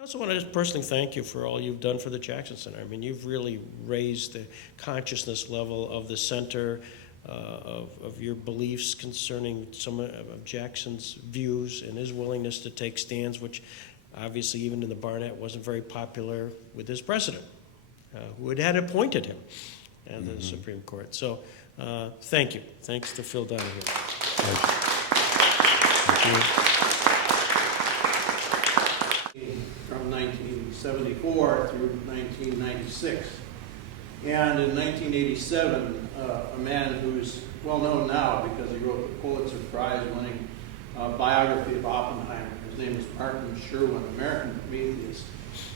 I also want to just personally thank you for all you've done for the Jackson Center. I mean, you've really raised the consciousness level of the center, of your beliefs concerning some of Jackson's views and his willingness to take stands, which obviously even in the Barnett wasn't very popular with his president, who had appointed him at the Supreme Court. So thank you. Thanks to Phil Donahue. Thank you. From 1974 through 1996. And in 1987, a man who's well known now because he wrote the Pulitzer Prize-winning biography of Oppenheimer. His name is Martin Sherwin, American Prometheus.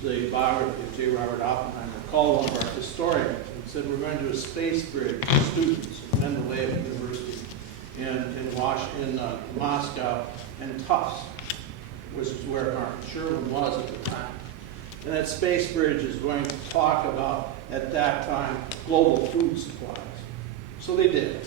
The biography of J. Robert Oppenheimer, called one of our historians and said, we're going to do a Spacebridge for students at Mendeleev University in Moscow, and Tufts, which is where Martin Sherwin was at the time. And that Spacebridge is going to talk about, at that time, global food supplies. So they did.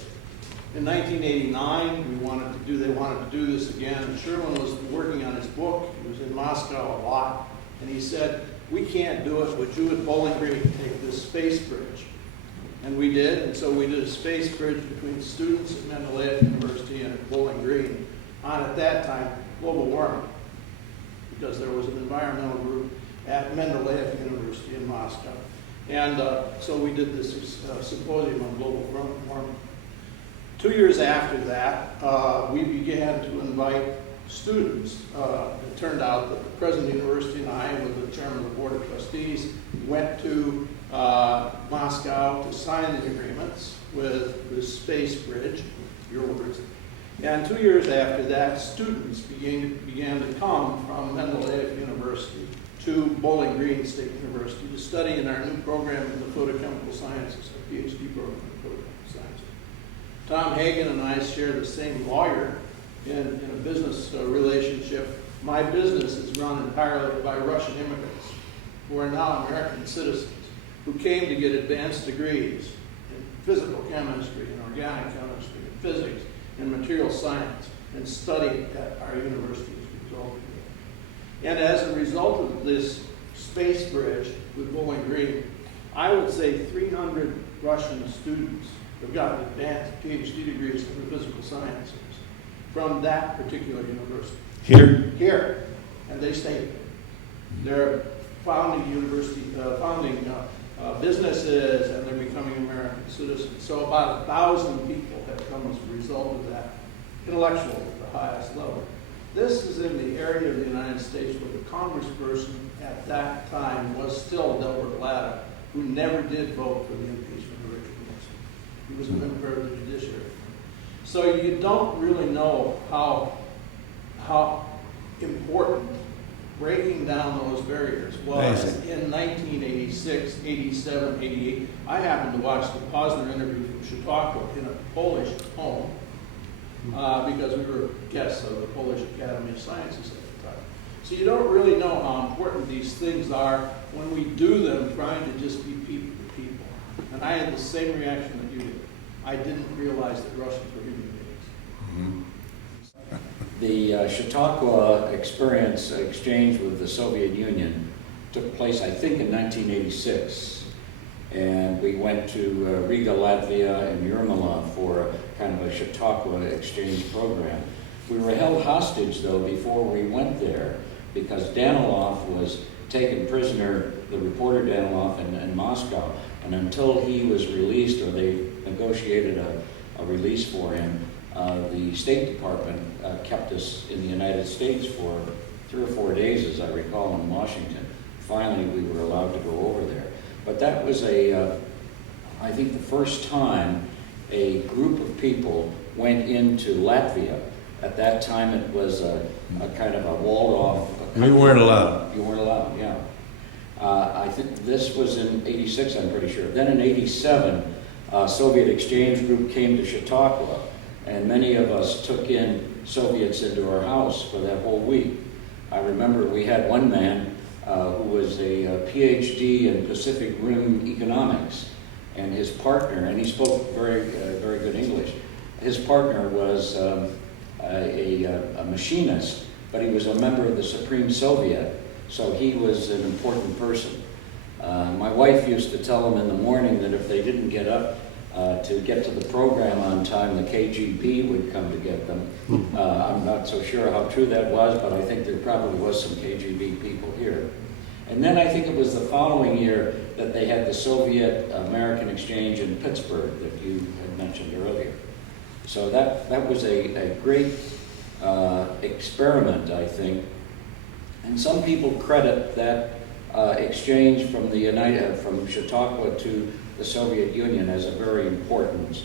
In 1989, they wanted to do this again. Sherwin was working on his book. He was in Moscow a lot. And he said, we can't do it. Would you at Bowling Green take this Spacebridge? And we did. And so we did a Spacebridge between students at Mendeleev University and at Bowling Green on, at that time, global warming, because there was an environmental group at Mendeleev University in Moscow. And so we did this symposium on global warming. 2 years after that, we began to invite students. It turned out that the president of the university and I, with the chairman of the board of trustees, went to Moscow to sign the agreements with the Spacebridge, your words. And 2 years after that, students began to come from Mendeleev University to Bowling Green State University to study in our new program in the photochemical sciences, our PhD program in photochemical sciences. Tom Hagen and I share the same lawyer in a business relationship. My business is run entirely by Russian immigrants who are now American citizens who came to get advanced degrees in physical chemistry and organic chemistry and physics and material science and studied at our university as a result of it. And as a result of this Spacebridge with Bowling Green, I would say 300 Russian students have gotten advanced PhD degrees in the physical sciences from that particular university. Here? Here. And they stayed. They're founding businesses, and they're becoming American citizens. So about 1,000 people have come as a result of that, intellectual at the highest level. This is in the area of the United States where the congressperson at that time was still Delbert Latta, who never did vote for the impeachment of Richard Nixon. He was a member of the judiciary. So you don't really know how important breaking down those barriers was. Amazing. In 1986, 87, 88. I happened to watch the Pozner interview from Chautauqua in a Polish home because we were guests of the Polish Academy of Sciences at the time. So you don't really know how important these things are when we do them trying to just be people to people. And I had the same reaction that you did. I didn't realize that Russians were human beings. The Chautauqua exchange with the Soviet Union took place, I think, in 1986. And we went to Riga, Latvia, and Jurmala for a kind of a Chautauqua exchange program. We were held hostage, though, before we went there, because Danilov was taken prisoner, the reporter Danilov, in Moscow. And until he was released, or they negotiated a release for him, the State Department kept us in the United States for 3 or 4 days, as I recall, in Washington. Finally, we were allowed to go over there. But that was I think the first time a group of people went into Latvia. At that time, it was a kind of a walled-off country. We weren't allowed. You weren't allowed, yeah. I think this was in 86, I'm pretty sure. Then in 87, a Soviet exchange group came to Chautauqua, and many of us took in Soviets into our house for that whole week. I remember we had one man who was a PhD in Pacific Rim economics, and his partner, and he spoke very good English. His partner was a machinist, but he was a member of the Supreme Soviet, So he was an important person. My wife used to tell them in the morning that if they didn't get up to get to the program on time, the KGB would come to get them. I'm not so sure how true that was, but I think there probably was some KGB people here. And then I think it was the following year that they had the Soviet-American exchange in Pittsburgh that you had mentioned earlier. So that was a great experiment, I think. And some people credit that exchange from from Chautauqua to the Soviet Union as a very important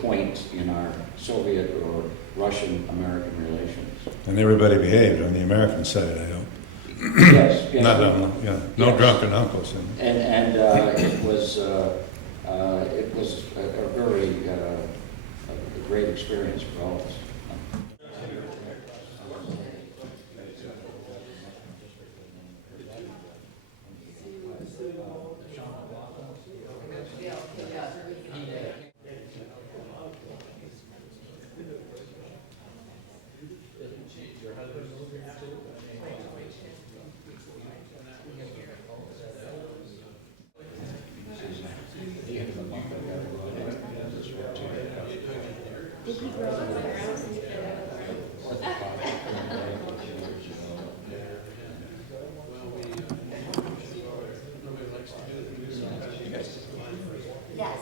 point in our Soviet or Russian-American relations. And everybody behaved on the American side, I hope. Yes. No Yes. drunken uncles. And it was a very a great experience for all of us. Did he grow up around? Yes.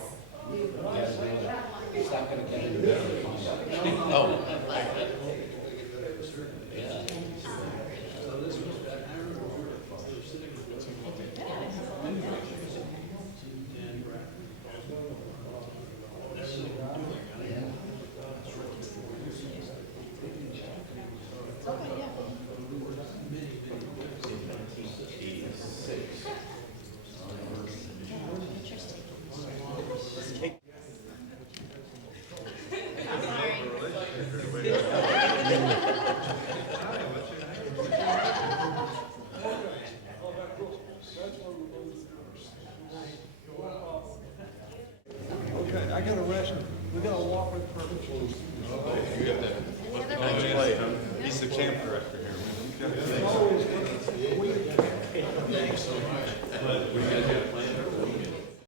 It's not going to get any better. Okay, I got a ration. We got to walk with purpose.